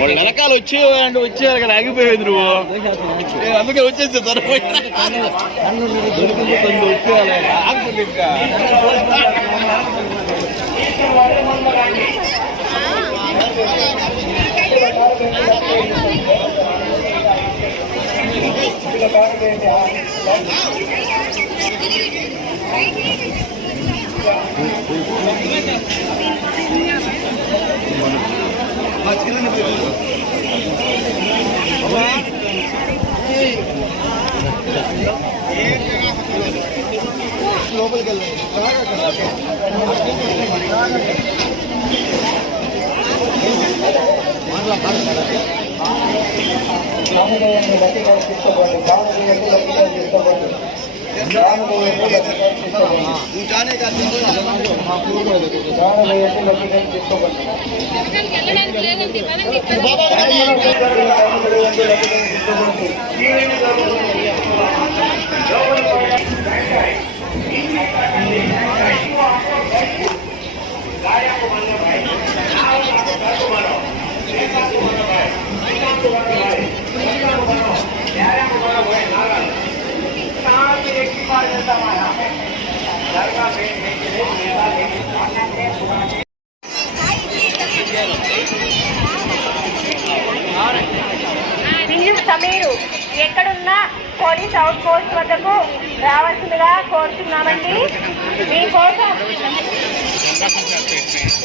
వాళ్ళు వెనకాల వచ్చేవారు కదా, ఆగిపోయేది నువ్వు, అందుకే వచ్చేసి త్వరపోయి లోపలికి వెళ్ళాలి. మీరు ఎక్కడున్నా పోలీస్ అవుట్ పోస్ట్ వద్దకు రావాల్సిందిగా కోరుతున్నామండి. మీకోసం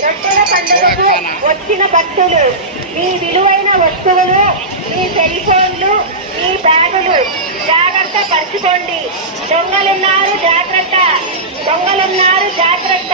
రొట్టెల పండుగకు వచ్చిన భక్తులు మీ విలువైన వస్తువులు, మీ సెల్ ఫోన్లు, మీ బ్యాగులు జాగ్రత్త పరచుకోండి. దొంగలున్నారు జాగ్రత్త, దొంగలున్నారు జాగ్రత్త.